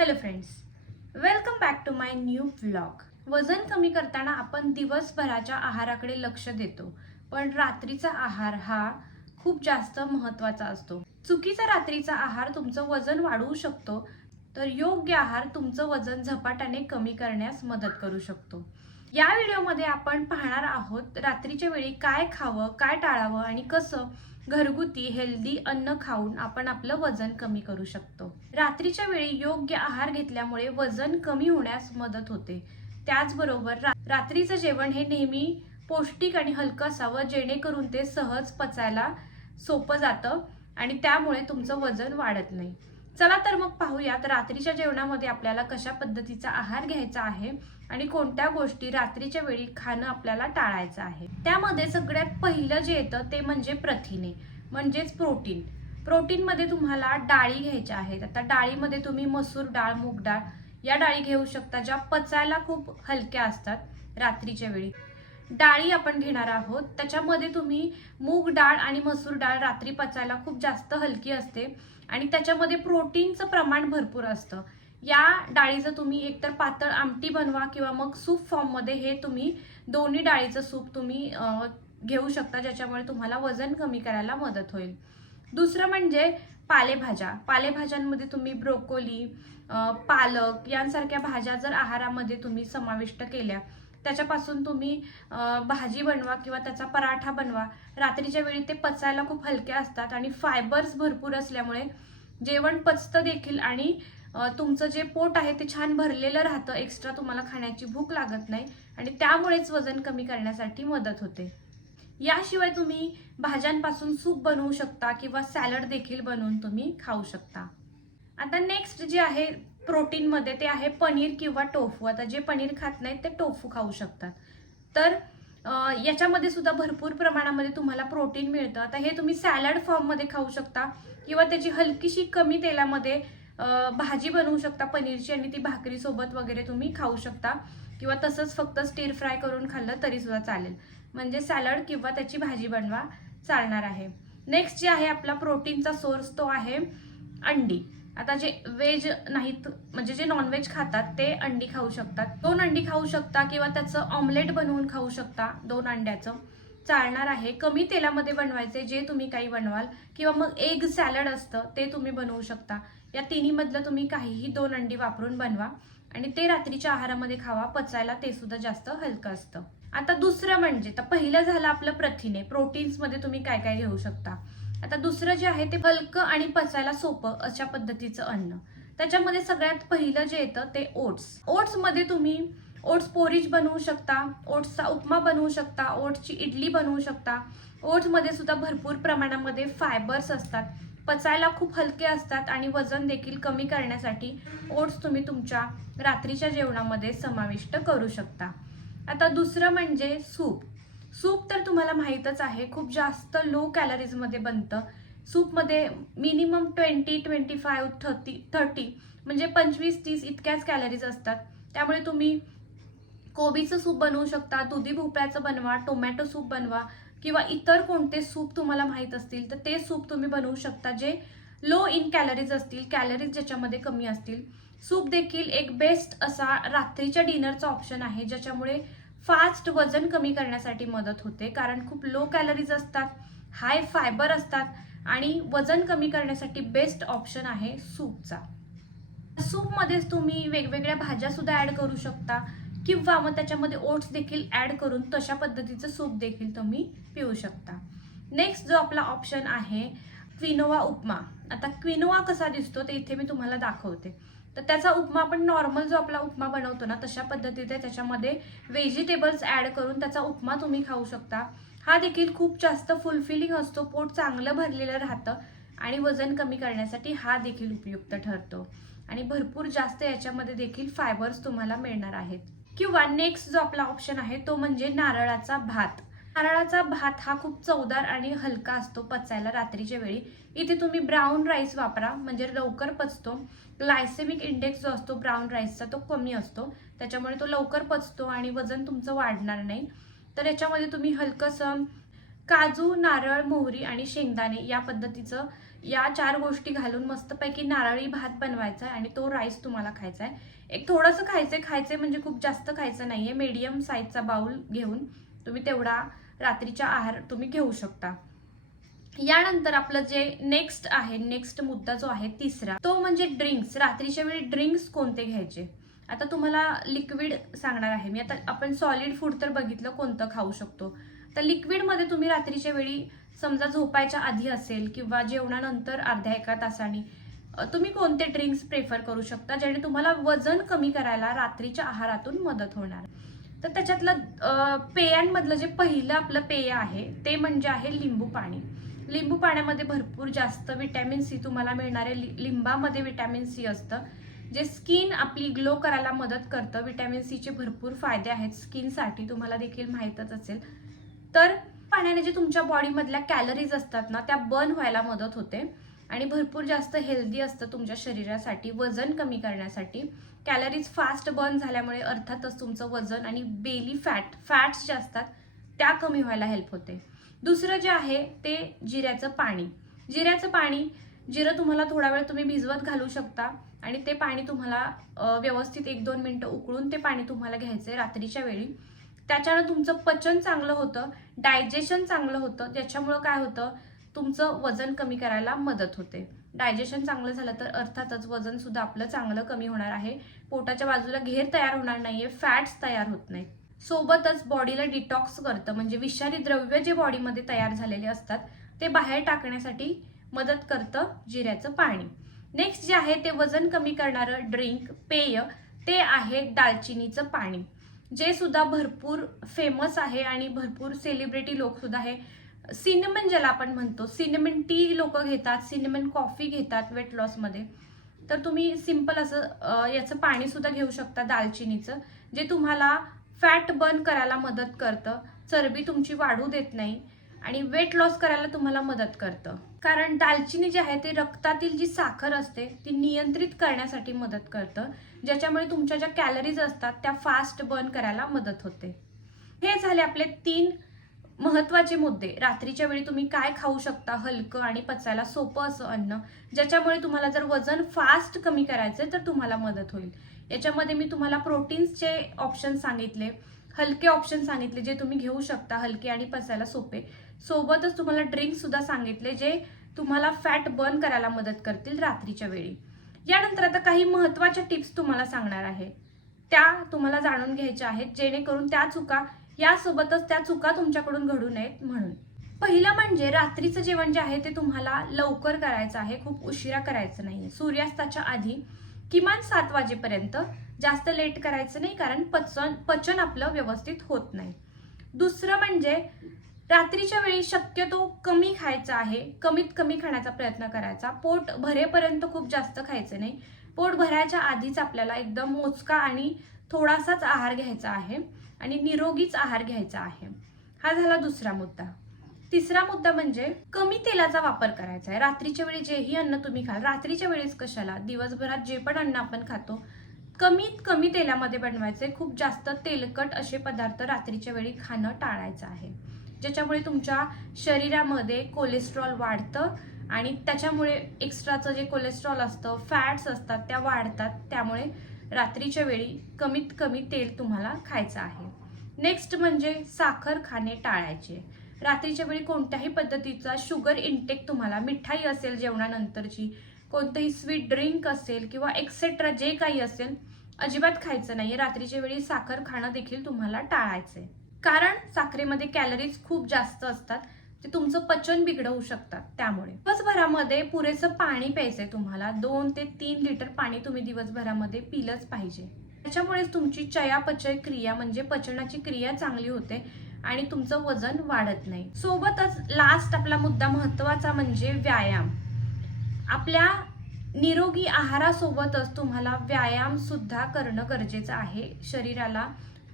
Hello friends, welcome back to my new vlog. वजन कमी करताना आपण दिवसभराच्या आहाराकडे लक्ष देतो, पण रात्रीचा आहार हा खूप जास्त महत्त्वाचा असतो. चुकीचा रात्रीचा आहार तुमचं वजन वाढवू शकतो, तर योग्य आहार तुमचं वजन झपाट्याने कमी करण्यास मदत करू शकतो. या व्हिडिओमध्ये आपण पाहणार आहोत रात्रीच्या वेळी काय खावं, काय टाळावं आणि कसं घरगुती हेल्दी अन्न खाऊन आपण आपलं वजन कमी करू शकतो. रात्रीच्या वेळी योग्य आहार घेतल्यामुळे वजन कमी होण्यास मदत होते. त्याचबरोबर रात्रीचं जेवण हे नेहमी पौष्टिक आणि हलकं असावं, जेणेकरून ते सहज पचायला सोपं जातं आणि त्यामुळे तुमचं वजन वाढत नाही. चला तर मग पाहूयात रात्रीच्या जेवणामध्ये आपल्याला कशा पद्धतीचा आहार घ्यायचा आहे आणि कोणत्या गोष्टी रात्रीच्या वेळी खाणं आपल्याला टाळायचं आहे. त्यामध्ये सगळ्यात पहिलं जे येतं ते म्हणजे प्रथिने, म्हणजेच प्रोटीन. प्रोटीनमध्ये तुम्हाला डाळी घ्यायच्या आहेत. आता डाळीमध्ये तुम्ही मसूर डाळ, मूग डाळ या डाळी घेऊ शकता, ज्या पचायला खूप हलक्या असतात. रात्रीच्या वेळी डाळी आपण घेणार आहोत. त्याच्यामध्ये तुम्ही मूग डाळ आणि मसूर डाळ रात्री पचायला खूप जास्त हलकी असते आणि त्याच्यामध्ये प्रोटीनचं प्रमाण भरपूर असतं. या डाळीचं तुम्ही एकतर पातळ आमटी बनवा किंवा मग सूप फॉर्ममध्ये हे तुम्ही दोन्ही डाळीचं सूप तुम्ही घेऊ शकता, ज्याच्यामुळे तुम्हाला वजन कमी करायला मदत होईल. दुसरं म्हणजे पालेभाज्या. पालेभाज्यांमध्ये तुम्ही ब्रोकोली, पालक यांसारख्या भाज्या जर आहारामध्ये तुम्ही समाविष्ट केल्या, त्याच्यापासून तुम्ही भाजी बनवा किंवा त्याचा पराठा बनवा. रात्रीच्या वेळी ते पचायला खूप हलके असतात आणि फायबर्स भरपूर असल्यामुळे जेवण पचतं देखील आणि तुमचं जे पोट आहे ते छान भरलेलं राहतं. एक्स्ट्रा तुम्हाला खाण्याची भूक लागत नाही आणि त्यामुळेच वजन कमी करण्यासाठी मदत होते. याशिवाय तुम्ही भाज्यांपासून सूप बनवू शकता किंवा सॅलड देखील बनवून तुम्ही खाऊ शकता. आता नेक्स्ट जे आहे प्रोटीनमध्ये ते आहे पनीर किंवा टोफू. आता जे पनीर खात नाहीत ते टोफू खाऊ शकतात. तर याच्यामध्ये सुद्धा भरपूर प्रमाणामध्ये तुम्हाला प्रोटीन मिळतं. आता हे तुम्ही सॅलड फॉर्ममध्ये खाऊ शकता किंवा त्याची हलकीशी कमी तेलामध्ये भाजी बनवू शकता पनीरची आणि ती भाकरीसोबत वगैरे तुम्ही खाऊ शकता किंवा तसंच फक्त स्टीर फ्राय करून खाल्लं तरी सुद्धा चालेल. म्हणजे सॅलड किंवा त्याची भाजी बनवा, चालणार आहे. नेक्स्ट जे आहे आपला प्रोटीनचा सोर्स तो आहे अंडी. आता जे व्हेज नाहीत म्हणजे जे नॉनव्हेज खातात ते अंडी खाऊ शकतात. 2 अंडी खाऊ शकता किंवा त्याचं ऑमलेट बनवून खाऊ शकता. 2 अंड्याचं चालणार आहे. कमी तेलामध्ये बनवायचे जे तुम्ही काही बनवाल किंवा मग एग सॅलड असतं ते तुम्ही बनवू शकता. या तिन्ही मधलं तुम्ही काहीही 2 अंडी वापरून बनवा आणि ते रात्रीच्या आहारामध्ये खावा. पचायला ते सुद्धा जास्त हलकं असतं. आता दुसरं म्हणजे तर पहिलं झालं आपलं प्रथिने. प्रोटीन्समध्ये तुम्ही काय काय घेऊ शकता. आता दुसरं जे आहे ते हलकं आणि पचायला सोपं अशा पद्धतीचं अन्न. त्याच्यामध्ये सगळ्यात पहिलं जे येतं ते ओट्स. ओट्समध्ये तुम्ही ओट्स पोरीज बनवू शकता, ओट्सचा उपमा बनवू शकता, ओट्सची इडली बनवू शकता. ओट्समध्ये सुद्धा भरपूर प्रमाणामध्ये फायबर्स असतात, पचायला खूप हलके असतात आणि वजन देखील कमी करण्यासाठी ओट्स तुम्ही तुमच्या रात्रीच्या जेवणामध्ये समाविष्ट करू शकता. आता दुसरं म्हणजे सूप. सूप तर तुम्हाला माहीतच आहे, खूप जास्त लो कॅलरीजमध्ये बनतं. सूपमध्ये मिनिमम 20-25-30 म्हणजे 25-30 इतक्याच कॅलरीज असतात. त्यामुळे तुम्ही कोबीचं सूप बनवू शकता, दुधी भोपळ्याचं बनवा, टोमॅटो सूप बनवा किंवा इतर कोणते सूप तुम्हाला माहीत असतील तर ते सूप तुम्ही बनवू शकता, जे लो इन कॅलरीज असतील, कॅलरीज ज्याच्यामध्ये कमी असतील. सूप देखील एक बेस्ट असा रात्रीच्या डिनरचा ऑप्शन आहे, ज्याच्यामुळे फास्ट वजन कमी करण्यासाठी मदत होते. कारण खूप लो कॅलरीज असतात, हाय फायबर असतात आणि वजन कमी करण्यासाठी बेस्ट ऑप्शन आहे सूपचा. सूपमध्येच तुम्ही वेगवेगळ्या भाज्या सुद्धा ॲड करू शकता किंवा मग त्याच्यामध्ये ओट्स देखील ॲड करून तशा पद्धतीचं सूप देखील तुम्ही पिऊ शकता. नेक्स्ट जो आपला ऑप्शन आहे क्विनोवा उपमा. आता क्विनोवा कसा दिसतो ते इथे मी तुम्हाला दाखवते. तर त्याचा उपमा आपण नॉर्मल जो आपला उपमा बनवतो ना तशा पद्धतीने त्याच्यामध्ये व्हेजिटेबल्स ॲड करून त्याचा उपमा तुम्ही खाऊ शकता. हा देखील खूप जास्त फुलफिलिंग असतो, पोट चांगलं भरलेलं राहतं आणि वजन कमी करण्यासाठी हा देखील उपयुक्त ठरतो आणि भरपूर जास्त याच्यामध्ये देखील फायबर्स तुम्हाला मिळणार आहेत. किंवा नेक्स्ट जो आपला ऑप्शन आहे तो म्हणजे नारळाचा भात. नारळाचा भात हा खूप चवदार आणि हलका असतो पचायला रात्रीच्या वेळी. इथे तुम्ही ब्राऊन राईस वापरा, म्हणजे लवकर पचतो. ग्लायसेमिक इंडेक्स जो असतो ब्राऊन राईसचा तो कमी असतो, त्याच्यामुळे तो लवकर पचतो आणि वजन तुमचं वाढणार नाही. तर याच्यामध्ये तुम्ही हलकंसं काजू, नारळ, मोहरी आणि शेंगदाणे या पद्धतीचं या 4 गोष्टी घालून मस्तपैकी नारळी भात बनवायचा आहे आणि तो राईस तुम्हाला खायचा आहे. एक थोडंसं खायचंय म्हणजे खूप जास्त खायचं नाहीये. मीडियम साईजचा बाउल घेऊन तुम्ही तेवढा रात्रीचा आहार तुम्ही घेऊ शकता. यानंतर आपलं जे नेक्स्ट मुद्दा जो आहे तिसरा, तो म्हणजे ड्रिंक्स. रात्रीच्या वेळी ड्रिंक्स कोणते घ्यायचे. आता तुम्हाला लिक्विड सांगणार आहे मी. आता आपण सॉलिड फूड तर बघितलं कोणतं खाऊ शकतो. तर लिक्विडमध्ये तुम्ही रात्रीच्या वेळी समजा झोपायच्या आधी असेल किंवा जेवणानंतर अर्ध्या एका तासाने तुम्ही कोणते ड्रिंक्स प्रेफर करू शकता जेणे तुम्हाला वजन कमी करायला रात्रीच्या आहारातून मदत होणार. तर त्याच्यातलं पेयांमधलं जे पहिलं आपलं पेय आहे ते म्हणजे आहे लिंबू पाणी. लिंबू पाण्यामध्ये भरपूर जास्त विटॅमिन सी तुम्हाला मिळणार आहे. लिंबामध्ये विटॅमिन सी असतं जे स्किन आपली ग्लो करायला मदत करतं. विटॅमिन सीचे भरपूर फायदे आहेत स्किनसाठी, तुम्हाला देखील माहीतच असेल. तर पाण्याने जे तुमच्या बॉडीमधल्या कॅलरीज असतात ना त्या बर्न व्हायला मदत होते आणि भरपूर जास्त हेल्दी असतं तुमच्या शरीरासाठी, वजन कमी करण्यासाठी. कॅलरीज फास्ट बर्न झाल्यामुळे अर्थातच तुमचं वजन आणि बेली फॅट्स जे असतात त्या कमी व्हायला हेल्प होते. दुसरं जे आहे ते जिऱ्याचं पाणी. जिरं तुम्हाला थोडा वेळ तुम्ही भिजवत घालू शकता आणि ते पाणी तुम्हाला व्यवस्थित 1-2 मिनिटं उकळून ते पाणी तुम्हाला घ्यायचंय रात्रीच्या वेळी. त्याच्यानं तुमचं पचन चांगलं होतं, डायजेशन चांगलं होतं, ज्याच्यामुळं काय होतं तुमचं वजन कमी करायला मदत होते. डायजेशन चांगलं झालं तर अर्थातच वजन सुद्धा आपलं चांगलं कमी होणार आहे. पोटाच्या बाजूला घेर तयार होणार नाहीये, फॅट्स तयार होत नाहीत. सोबतच बॉडीला डिटॉक्स करतं, म्हणजे विषारी द्रव्य जे बॉडीमध्ये तयार झालेले असतात ते बाहेर टाकण्यासाठी मदत करतं जिऱ्याचं पाणी. नेक्स्ट जे आहे ते वजन कमी करणारं ड्रिंक पेय ते आहे दालचिनीचं पाणी, जे सुद्धा भरपूर फेमस आहे आणि भरपूर सेलिब्रिटी लोक सुद्धा हे सिनेमन ज्याला आपण म्हणतो, सिनेमन टी लोक घेतात, सिनेमन कॉफी घेतात वेट लॉसमध्ये. तर तुम्ही सिंपल असं याचं पाणी सुद्धा घेऊ शकता दालचिनीचं, जे तुम्हाला फॅट बर्न करायला मदत करतं, चरबी तुमची वाढू देत नाही आणि वेट लॉस करायला तुम्हाला मदत करतं. कारण दालचिनी जी आहे ते रक्तातील जी साखर असते ती नियंत्रित करण्यासाठी मदत करतं, ज्याच्यामुळे तुमच्या ज्या कॅलरीज असतात त्या फास्ट बर्न करायला मदत होते. हे झाले आपले 3 महत्त्वाचे मुद्दे. रात्रीच्या वेळी तुम्ही काय खाऊ शकता हलकं आणि पचायला सोपं असं अन्न, ज्याच्यामुळे तुम्हाला जर वजन फास्ट कमी करायचं तर तुम्हाला मदत होईल. याच्यामध्ये मी तुम्हाला प्रोटीन्सचे ऑप्शन सांगितले, हलके ऑप्शन सांगितले जे तुम्ही घेऊ शकता, हलके आणि पचायला सोपे. सोबतच तुम्हाला ड्रिंक सुद्धा सांगितले जे तुम्हाला फॅट बर्न करायला मदत करतील रात्रीच्या वेळी. यानंतर आता काही महत्त्वाच्या टिप्स तुम्हाला सांगणार आहे, त्या तुम्हाला जाणून घ्यायच्या आहेत जेणेकरून यासोबतच त्या चुका तुमच्याकडून घडू नयेत म्हणून. पहिलं म्हणजे रात्रीचं जेवण जे आहे ते तुम्हाला लवकर करायचं आहे, खूप उशिरा करायचं नाहीये. सूर्यास्ताच्या आधी किमान 7 वाजेपर्यंत, जास्त लेट करायचं नाही कारण पचन आपलं व्यवस्थित होत नाही. दुसरं म्हणजे रात्रीच्या वेळी शक्यतो कमी खायचं आहे, कमीत कमी खाण्याचा प्रयत्न करायचा. पोट भरेपर्यंत खूप जास्त खायचं नाही. पोट भरायच्या आधीच आपल्याला एकदम मोजका आणि थोडासाच आहार घ्यायचा आहे आणि निरोगीच आहार घ्यायचा आहे. हा झाला दुसरा मुद्दा. तिसरा मुद्दा म्हणजे कमी तेलाचा वापर करायचा आहे. रात्रीच्या वेळी जेही अन्न तुम्ही खाल, रात्रीच्या वेळेस कशाला, दिवसभरात जे पण अन्न आपण खातो कमीत कमी तेलामध्ये बनवायचे. खूप जास्त तेलकट असे पदार्थ रात्रीच्या वेळी खाणं टाळायचं आहे, ज्याच्यामुळे तुमच्या शरीरामध्ये कोलेस्ट्रॉल वाढतं आणि त्याच्यामुळे एक्स्ट्राचं जे कोलेस्ट्रॉल असतं, फॅट्स असतात त्या वाढतात. त्यामुळे रात्रीच्या वेळी कमीत कमी तेल तुम्हाला खायचं आहे. नेक्स्ट म्हणजे साखर खाणे टाळायचे. रात्रीच्या वेळी कोणत्याही पद्धतीचा शुगर इंटेक तुम्हाला, मिठाई असेल जेवणानंतरची, कोणतंही स्वीट ड्रिंक असेल किंवा एक्सेट्रा जे काही असेल अजिबात खायचं नाहीये. रात्रीच्या वेळी साखर खाणं देखील तुम्हाला टाळायचंय, कारण साखरेमध्ये कॅलरीज खूप जास्त असतात, ते तुमचं पचन बिघडवू शकतात. त्यामुळे दिवसभरामध्ये पुरेसं पाणी प्यायचंय तुम्हाला. 2 ते 3 लिटर पाणी तुम्ही दिवसभरामध्ये पिलंच पाहिजे. त्याच्यामुळेच तुमची चयापचय क्रिया म्हणजे पचनाची क्रिया चांगली होते आणि तुमचं वजन वाढत नाही. सोबतच लास्ट आपला मुद्दा महत्त्वाचा म्हणजे व्यायाम. आपल्या निरोगी आहारासोबतच तुम्हाला व्यायाम सुद्धा करणं गरजेचं आहे, शरीराला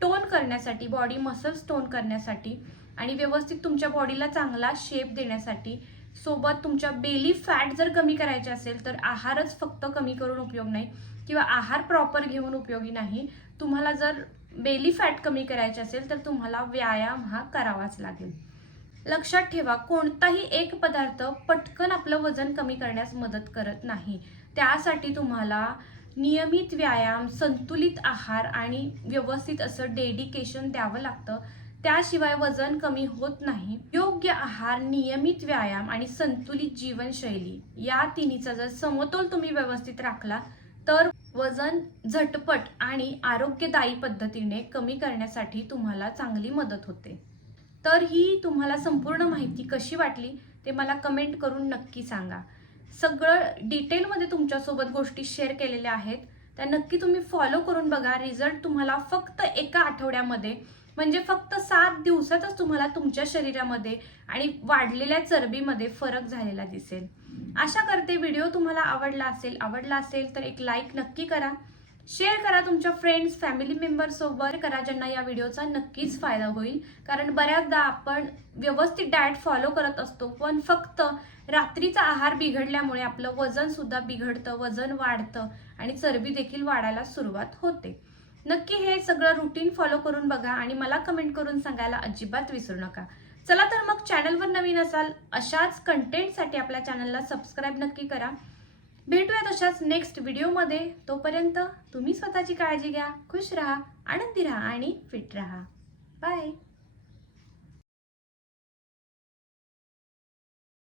टोन करण्यासाठी, बॉडी मसल्स टोन करण्यासाठी आणि व्यवस्थित तुमच्या बॉडीला चांगला शेप देण्यासाठी. सोबत तुमच्या बेली फॅट जर कमी करायचे असेल तर आहारच फक्त कमी करून उपयोग नाही किंवा आहार प्रॉपर घेऊन उपयोगी नाही. तुम्हाला जर बेली फॅट कमी करायचे असेल तर तुम्हाला व्यायाम हा करावाच लागेल. लक्षात ठेवा, कोणताही एक पदार्थ पटकन आपलं वजन कमी करण्यास मदत करत नाही. त्यासाठी तुम्हाला नियमित व्यायाम, संतुलित आहार आणि व्यवस्थित असं डेडिकेशन द्यावं लागतं. त्याशिवाय वजन कमी होत नाही. योग्य आहार, नियमित व्यायाम आणि संतुलित जीवनशैली या तिन्हीचा जर समतोल तुम्ही व्यवस्थित राखला तर वजन झटपट आणि आरोग्यदायी पद्धतीने कमी करण्यासाठी तुम्हाला चांगली मदत होते. तर ही तुम्हाला संपूर्ण माहिती कशी वाटली ते मला कमेंट करून नक्की सांगा. सगळं डिटेलमध्ये तुमच्यासोबत गोष्टी शेअर केलेल्या आहेत, त्या नक्की तुम्ही फॉलो करून बघा. रिझल्ट तुम्हाला फक्त एका आठवड्यामध्ये म्हणजे फक्त 7 दिवसातच तुम्हाला तुमच्या शरीरामध्ये आणि वाढलेल्या चरबीमध्ये फरक झालेला दिसेल. आशा करते व्हिडिओ तुम्हाला आवडला असेल तर एक लाईक नक्की करा. शेअर करा तुमच्या फ्रेंड्स, फॅमिली मेंबर सोबत करा ज्यांना या व्हिडिओचा नक्कीच फायदा होईल. कारण बऱ्याचदा आपण व्यवस्थित डाएट फॉलो करत असतो, पण फक्त रात्रीचा आहार बिघडल्यामुळे आपलं वजन सुद्धा बिघडतं, वजन वाढतं आणि चरबी देखील वाढायला सुरुवात होते. नक्की हे सगळं रुटीन फॉलो करून बघा आणि मला कमेंट करून सांगायला अजिबात विसरू नका. चला तर मग, चॅनलवर नवीन असाल अशाच कंटेंटसाठी आपल्या चॅनलला सबस्क्राईब नक्की करा. भेटूयात अशाच नेक्स्ट व्हिडिओमध्ये. तोपर्यंत तुम्ही स्वतःची काळजी घ्या, खुश राहा, आनंदी राहा आणि फिट राहा. बाय.